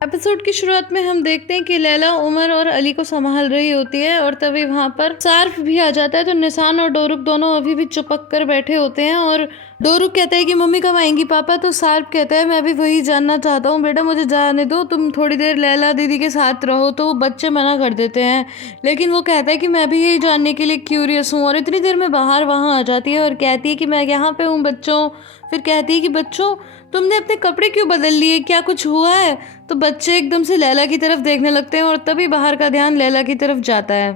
Episode की शुरुआत में हम देखते हैं कि लैला उमर और अली को संभाल रही होती है और तभी वहाँ पर सार्फ भी आ जाता है। तो निसान और डोरुक दोनों अभी भी चुपक कर बैठे होते हैं और डोरुक कहता है कि मम्मी कब आएंगी पापा। तो सार्फ कहता है मैं भी वही जानना चाहता हूँ बेटा, मुझे जाने दो, तुम थोड़ी देर लैला दीदी के साथ रहो। तो वो बच्चे मना कर देते हैं, लेकिन वो कहता है कि मैं भी यही जानने के लिए क्यूरियस हूँ। और इतनी देर में बाहर वहाँ आ जाती है और कहती है कि मैं यहाँ पे हूँ बच्चों। फिर कहती है कि बच्चों तुमने अपने कपड़े क्यों बदल लिए, क्या कुछ हुआ है? तो बच्चे एकदम से लैला की तरफ देखने लगते हैं और तभी बाहर का ध्यान लैला की तरफ जाता है।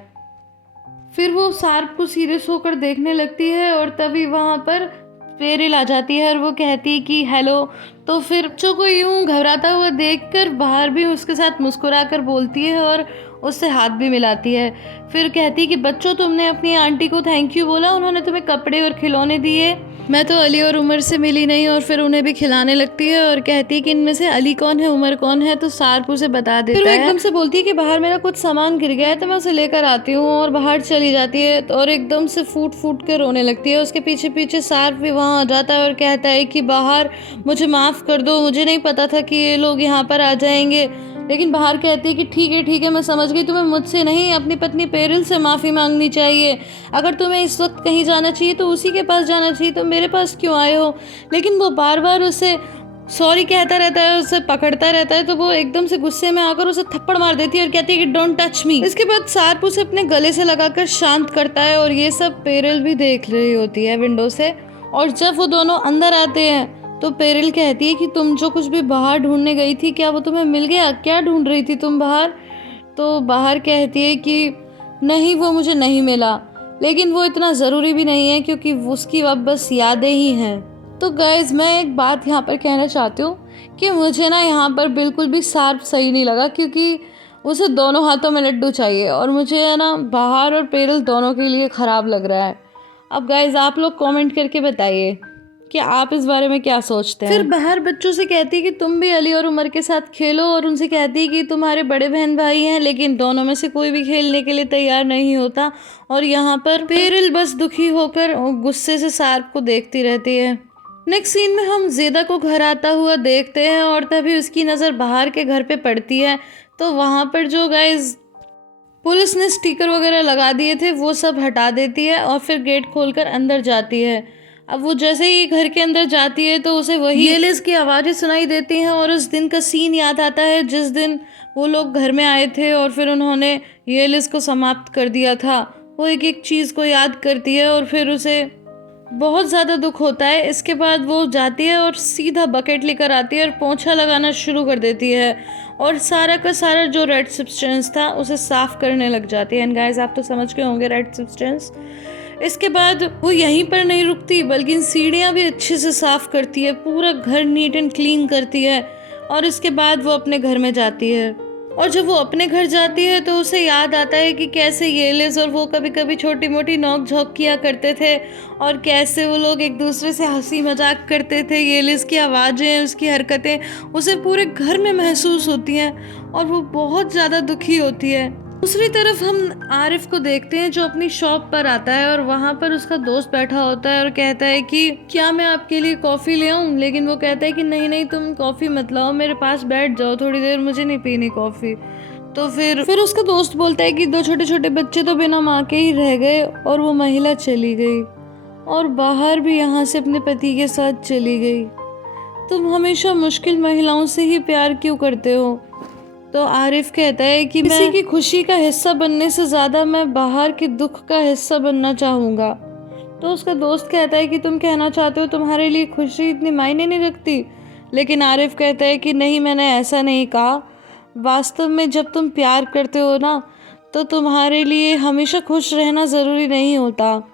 फिर वो सार्प को सीरियस होकर देखने लगती है और तभी वहाँ पर पेरिल आ जाती है और वो कहती है कि हेलो। तो फिर बच्चों को यूं घबराता हुआ देखकर बाहर भी उसके साथ मुस्कुराकर बोलती है और उससे हाथ भी मिलाती है। फिर कहती है कि बच्चों तुमने अपनी आंटी को थैंक यू बोला, उन्होंने तुम्हें कपड़े और खिलौने दिए। मैं तो अली और उमर से मिली नहीं। और फिर उन्हें भी खिलाने लगती है और कहती है कि इनमें से अली कौन है, उमर कौन है। तो सार्प उसे बता देता है। फिर वो एकदम से बोलती है कि बाहर मेरा कुछ सामान गिर गया है तो मैं उसे लेकर आती हूँ, और बाहर चली जाती है और एकदम से फूट फूट कर रोने लगती है। उसके पीछे पीछे सार्प भी वहाँ आ जाता है और कहता है कि बाहर मुझे माफ़ कर दो, मुझे नहीं पता था कि ये लोग यहाँ पर आ जाएंगे। लेकिन बाहर कहती है कि ठीक है मैं समझ गई, तुम्हें मुझसे नहीं अपनी पत्नी पेरिल से माफ़ी मांगनी चाहिए। अगर तुम्हें इस वक्त कहीं जाना चाहिए तो उसी के पास जाना चाहिए, तो मेरे पास क्यों आए हो? लेकिन वो बार बार उसे सॉरी कहता रहता है, उसे पकड़ता रहता है। तो वो एकदम से गुस्से में आकर उसे थप्पड़ मार देती है और कहती है कि डोंट टच मी। इसके बाद सार्प उसे अपने गले से लगाकर शांत करता है और ये सब पेरिल भी देख रही होती है विंडो से। और जब वो दोनों अंदर आते हैं तो पेरिल कहती है कि तुम जो कुछ भी बाहर ढूंढने गई थी, क्या वो तुम्हें मिल गया? क्या ढूंढ रही थी तुम बाहर? तो बाहर कहती है कि नहीं, वो मुझे नहीं मिला, लेकिन वो इतना ज़रूरी भी नहीं है क्योंकि उसकी अब बस यादें ही हैं। तो गाइज मैं एक बात यहाँ पर कहना चाहती हूँ कि मुझे ना यहाँ पर बिल्कुल भी सार्प सही नहीं लगा, क्योंकि उसे दोनों हाथों में लड्डू चाहिए और मुझे है ना बाहर और पेरिल दोनों के लिए ख़राब लग रहा है। अब गाइज आप लोग कमेंट करके बताइए कि आप इस बारे में क्या सोचते हैं। फिर बाहर बच्चों से कहती है कि तुम भी अली और उमर के साथ खेलो, और उनसे कहती है कि तुम्हारे बड़े बहन भाई हैं, लेकिन दोनों में से कोई भी खेलने के लिए तैयार नहीं होता। और यहाँ पर पेरिल बस दुखी होकर गुस्से से सार्प को देखती रहती है। नेक्स्ट सीन में हम ज़ेदा को घर आता हुआ देखते हैं और तभी उसकी नज़र बाहर के घर पे पड़ती है। तो वहाँ पर जो गाइज पुलिस ने स्टिकर वगैरह लगा दिए थे वो सब हटा देती है और फिर गेट खोलकर अंदर जाती है। अब वो जैसे ही घर के अंदर जाती है तो उसे वही येलिस की आवाज़ें सुनाई देती हैं और उस दिन का सीन याद आता है जिस दिन वो लोग घर में आए थे और फिर उन्होंने येलिस को समाप्त कर दिया था। वो एक एक चीज़ को याद करती है और फिर उसे बहुत ज़्यादा दुख होता है। इसके बाद वो जाती है और सीधा बकेट लेकर आती है और पोंछा लगाना शुरू कर देती है और सारा का सारा जो रेड सब्सटेंस था उसे साफ करने लग जाती है। एंड गाइस आप तो समझ गए होंगे रेड सब्सटेंस। इसके बाद वो यहीं पर नहीं रुकती बल्कि सीढ़ियाँ भी अच्छे से साफ करती है, पूरा घर नीट एंड क्लीन करती है। और इसके बाद वो अपने घर में जाती है और जब वो अपने घर जाती है तो उसे याद आता है कि कैसे येलिस और वो कभी कभी छोटी मोटी नोक झोंक किया करते थे और कैसे वो लोग एक दूसरे से हंसी मजाक करते थे। येलिस की आवाज़ें, उसकी हरकतें उसे पूरे घर में महसूस होती हैं और वो बहुत ज़्यादा दुखी होती है। दूसरी तरफ हम आरिफ को देखते हैं जो अपनी शॉप पर आता है और वहाँ पर उसका दोस्त बैठा होता है और कहता है कि क्या मैं आपके लिए कॉफ़ी ले आऊँ? लेकिन वो कहता है कि नहीं नहीं तुम कॉफ़ी मत लाओ, मेरे पास बैठ जाओ थोड़ी देर, मुझे नहीं पीनी कॉफ़ी। तो फिर उसका दोस्त बोलता है कि दो छोटे छोटे बच्चे तो बिना माँ के ही रह गए और वो महिला चली गई और बाहर भी यहाँ से अपने पति के साथ चली गई। तुम हमेशा मुश्किल महिलाओं से ही प्यार क्यों करते हो? तो आरिफ कहता है कि किसी की खुशी का हिस्सा बनने से ज़्यादा मैं बाहर के दुख का हिस्सा बनना चाहूँगा। तो उसका दोस्त कहता है कि तुम कहना चाहते हो तुम्हारे लिए खुशी इतनी मायने नहीं रखती। लेकिन आरिफ कहता है कि नहीं, मैंने ऐसा नहीं कहा। वास्तव में जब तुम प्यार करते हो ना तो तुम्हारे लिए हमेशा खुश रहना ज़रूरी नहीं होता।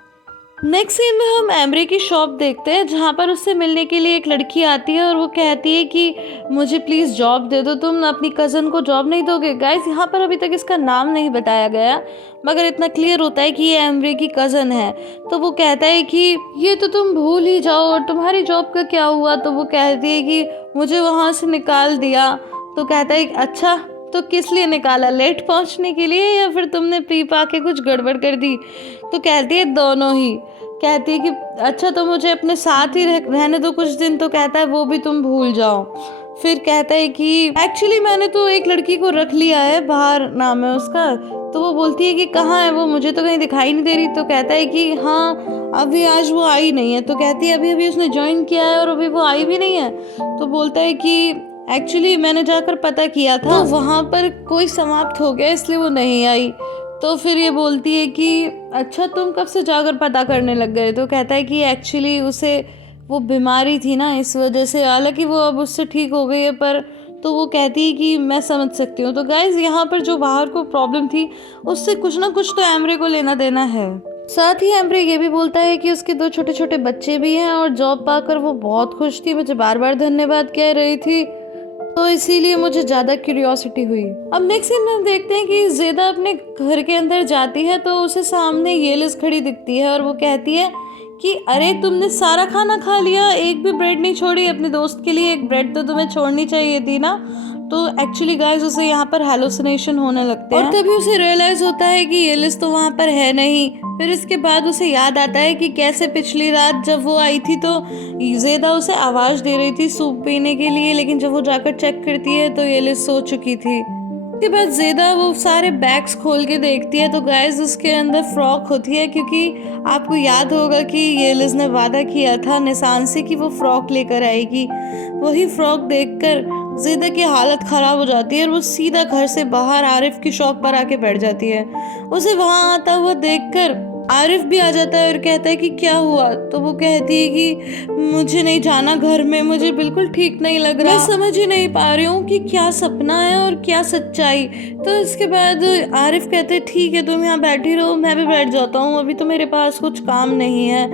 नेक्स्ट सीन में हम एमरी की शॉप देखते हैं जहाँ पर उससे मिलने के लिए एक लड़की आती है और वो कहती है कि मुझे प्लीज़ जॉब दे दो, तुम अपनी कज़न को जॉब नहीं दोगे? गाइस यहाँ पर अभी तक इसका नाम नहीं बताया गया मगर इतना क्लियर होता है कि ये एमरी की कज़न है। तो वो कहता है कि ये तो तुम भूल ही जाओ और तुम्हारी जॉब का क्या हुआ? तो वो कहती है कि मुझे वहाँ से निकाल दिया। तो कहता है अच्छा तो किस लिए निकाला, लेट पहुंचने के लिए या फिर तुमने पी पा के कुछ गड़बड़ कर दी? तो कहती है दोनों ही। कहती है कि अच्छा तो मुझे अपने साथ ही रहने दो कुछ दिन। तो कहता है वो भी तुम भूल जाओ। फिर कहता है कि एक्चुअली मैंने तो एक लड़की को रख लिया है, बाहर नाम है उसका। तो वो बोलती है कि कहाँ है वो, मुझे तो कहीं दिखाई नहीं दे रही। तो कहता है कि हाँ अभी आज वो आई नहीं है। तो कहती है अभी अभी उसने ज्वाइन किया है और अभी वो आई भी नहीं है। तो बोलता है कि एक्चुअली मैंने जाकर पता किया था, तो वहाँ पर कोई समाप्त हो गया इसलिए वो नहीं आई। तो फिर ये बोलती है कि अच्छा तुम कब से जाकर पता करने लग गए। तो कहता है कि एक्चुअली उसे वो बीमारी थी ना, इस वजह से, हालांकि वो अब उससे ठीक हो गई है, पर तो वो कहती है कि मैं समझ सकती हूँ। तो गाइज यहाँ पर जो बाहर को प्रॉब्लम थी उससे कुछ ना कुछ तो एमरे को लेना देना है। साथ ही एमरे ये भी बोलता है कि उसके 2 छोटे छोटे बच्चे भी हैं और जॉब पाकर वो बहुत खुश थी, मुझे बार बार धन्यवाद कह रही थी, तो इसीलिए मुझे ज़्यादा क्यूरियोसिटी हुई। अब नेक्स्ट सीन में हम देखते हैं कि ज़ेदा अपने घर के अंदर जाती है तो उसे सामने येलिस खड़ी दिखती है और वो कहती है कि अरे तुमने सारा खाना खा लिया, एक भी ब्रेड नहीं छोड़ी, अपने दोस्त के लिए एक ब्रेड तो तुम्हें छोड़नी चाहिए थी ना। तो एक्चुअली गाइस उसे यहाँ पर हेलुसिनेशन होने लगते हैं और तभी उसे रियलाइज होता है कि येलिस तो वहाँ पर है नहीं। फिर इसके बाद उसे याद आता है कि कैसे पिछली रात जब वो आई थी तो ज़ेदा उसे आवाज़ दे रही थी सूप पीने के लिए, लेकिन जब वो जाकर चेक करती है तो येलिस सो चुकी थी। उसके बाद ज़ेदा वो सारे बैग्स खोल के देखती है तो गाइस उसके अंदर फ्रॉक होती है, क्योंकि आपको याद होगा कि येलिस ने वादा किया था निसान से कि वो फ्रॉक लेकर आएगी। वही फ्रॉक देखकर ज़ेदा की हालत ख़राब हो जाती है और वो सीधा घर से बाहर आरिफ की शॉप पर आके बैठ जाती है। उसे वहाँ आता हुआ देखकर आरिफ भी आ जाता है और कहता है कि क्या हुआ। तो वो कहती है कि मुझे नहीं जाना घर में, मुझे बिल्कुल ठीक नहीं लग रहा, मैं समझ ही नहीं पा रही हूँ कि क्या सपना है और क्या सच्चाई। तो इसके बाद आरिफ कहते हैं ठीक है तुम यहाँ बैठी रहो, मैं भी बैठ जाता हूँ, अभी तो मेरे पास कुछ काम नहीं है।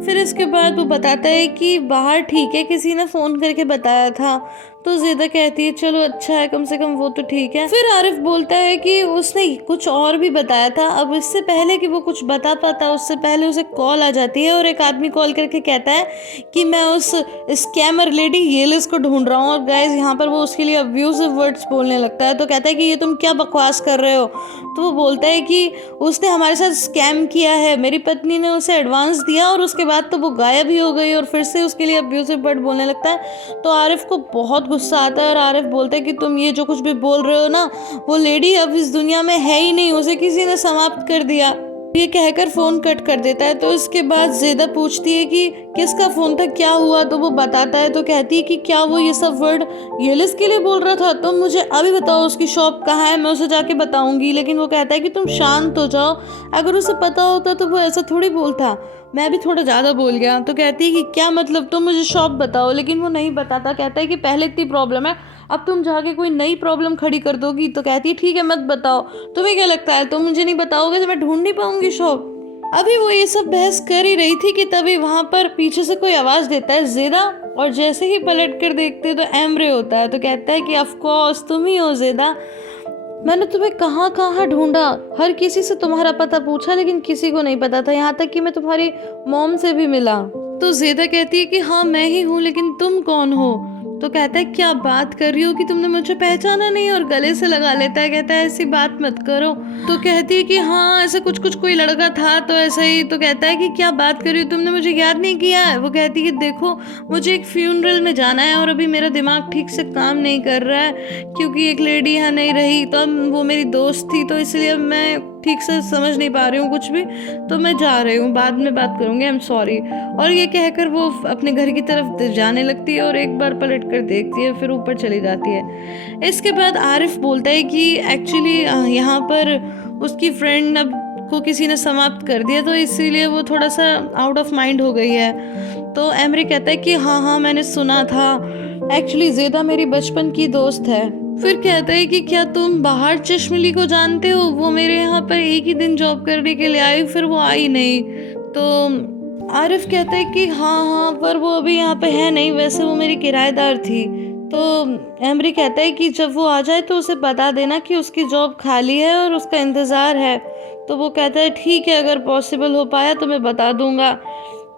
फिर इसके बाद वो बताता है कि बाहर ठीक है, किसी ने फ़ोन करके बताया था। तो ज़ेदा कहती है चलो अच्छा है, कम से कम वो तो ठीक है। फिर आरिफ बोलता है कि उसने कुछ और भी बताया था। अब इससे पहले कि वो कुछ बता पाता उससे पहले उसे कॉल आ जाती है और एक आदमी कॉल करके कहता है कि मैं उस स्कैमर लेडी येलिस को ढूंढ रहा हूँ। और गाइस यहाँ पर वो उसके लिए अब्यूजिव वर्ड्स बोलने लगता है। तो कहता है कि ये तुम क्या बकवास कर रहे हो। तो वो बोलता है कि उसने हमारे साथ स्कैम किया है, मेरी पत्नी ने उसे एडवांस दिया और उसके बाद तो वो गायब ही हो गई, और फिर से उसके लिए अब्यूजिव वर्ड बोलने लगता है। तो आरिफ को बहुत गुस्सा आता है और आरिफ बोलता है कि तुम ये जो कुछ भी बोल रहे हो ना, वो लेडी अब इस दुनिया में है ही नहीं, उसे किसी ने समाप्त कर दिया। ये कहकर फोन कट कर देता है। तो इसके बाद ज़ेदा पूछती है कि किसका फोन था, क्या हुआ। तो वो बताता है। तो कहती है कि क्या वो ये सब वर्ड येलिस के लिए बोल रहा था। तो मुझे अभी बताओ उसकी शॉप कहाँ है, मैं उसे जाके बताऊंगी। लेकिन वो कहता है कि तुम शांत हो जाओ, अगर उसे पता होता तो वो ऐसा थोड़ी बोलता, मैं भी थोड़ा ज़्यादा बोल गया। तो कहती है कि क्या मतलब, तुम मुझे शॉप बताओ। लेकिन वो नहीं बताता, कहता है कि पहले इतनी प्रॉब्लम है, अब तुम जाके कोई नई प्रॉब्लम खड़ी कर दोगी। तो कहती है ठीक है मत बताओ, तुम्हें क्या लगता है तुम मुझे नहीं बताओगे तो मैं ढूंढ नहीं पाऊंगी शॉप। अभी वो ये सब बहस कर ही रही थी कि तभी वहां पर पीछे से कोई आवाज देता है ज़ेदा, और जैसे ही पलट कर देखते तो एमरे होता है। तो कहता है कि ऑफ कोर्स तुम ही हो ज़ेदा, मैंने तुम्हें कहाँ कहाँ ढूंढा, हर किसी से तुम्हारा पता पूछा लेकिन किसी को नहीं पता था, यहाँ तक कि मैं तुम्हारी मॉम से भी मिला। तो ज़ेदा कहती है कि हाँ मैं ही हूँ, लेकिन तुम कौन हो। तो कहता है क्या बात कर रही हो कि तुमने मुझे पहचाना नहीं, और गले से लगा लेता है। कहता है ऐसी बात मत करो। तो कहती है कि हाँ ऐसा कुछ कुछ कोई लड़का था तो ऐसा ही। तो कहता है कि क्या बात कर रही हो, तुमने मुझे याद नहीं किया है। वो कहती है कि देखो मुझे एक फ्यूनरल में जाना है और अभी मेरा दिमाग ठीक से काम नहीं कर रहा है, क्योंकि एक लेडी यहाँ नहीं रही, तो अब वो मेरी दोस्त थी, तो इसलिए मैं ठीक से समझ नहीं पा रही हूँ कुछ भी, तो मैं जा रही हूँ, बाद में बात करूँगी, आई एम सॉरी। और ये कहकर वो अपने घर की तरफ जाने लगती है और एक बार पलट कर देखती है, फिर ऊपर चली जाती है। इसके बाद आरिफ बोलता है कि एक्चुअली यहाँ पर उसकी फ्रेंड अब को किसी ने समाप्त कर दिया, तो इसीलिए वो थोड़ा सा आउट ऑफ माइंड हो गई है। तो एमरे कहता है कि हाँ हाँ मैंने सुना था, एक्चुअली ज़ेदा मेरी बचपन की दोस्त है। फिर कहता है कि क्या तुम बाहर चश्मली को जानते हो, वो मेरे यहाँ पर एक ही दिन जॉब करने के लिए आई, फिर वो आई नहीं। तो आरिफ कहता है कि हाँ हाँ पर वो अभी यहाँ पे है नहीं, वैसे वो मेरी किराएदार थी। तो एमरी कहता है कि जब वो आ जाए तो उसे बता देना कि उसकी जॉब खाली है और उसका इंतज़ार है। तो वो कहता है ठीक है, अगर पॉसिबल हो पाया तो मैं बता दूंगा।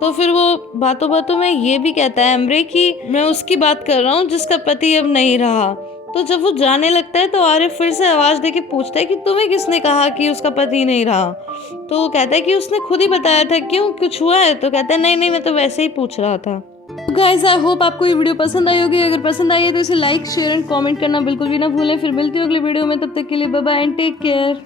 तो फिर वो बातों बातों में ये भी कहता है एमरे कि मैं उसकी बात कर रहा हूँ जिसका पति अब नहीं रहा। तो जब वो जाने लगता है तो आरिफ फिर से आवाज़ देके पूछता है कि तुम्हें किसने कहा कि उसका पति नहीं रहा। तो वो कहता है कि उसने खुद ही बताया था, क्यों कुछ हुआ है। तो कहता है नहीं नहीं मैं तो वैसे ही पूछ रहा था। गाइस आई होप आपको ये वीडियो पसंद आई होगी। अगर पसंद आई है तो इसे लाइक शेयर एंड कमेंट करना बिल्कुल भी ना भूलें। फिर मिलती हूँ अगली वीडियो में, तब तक के लिए bye bye and take care.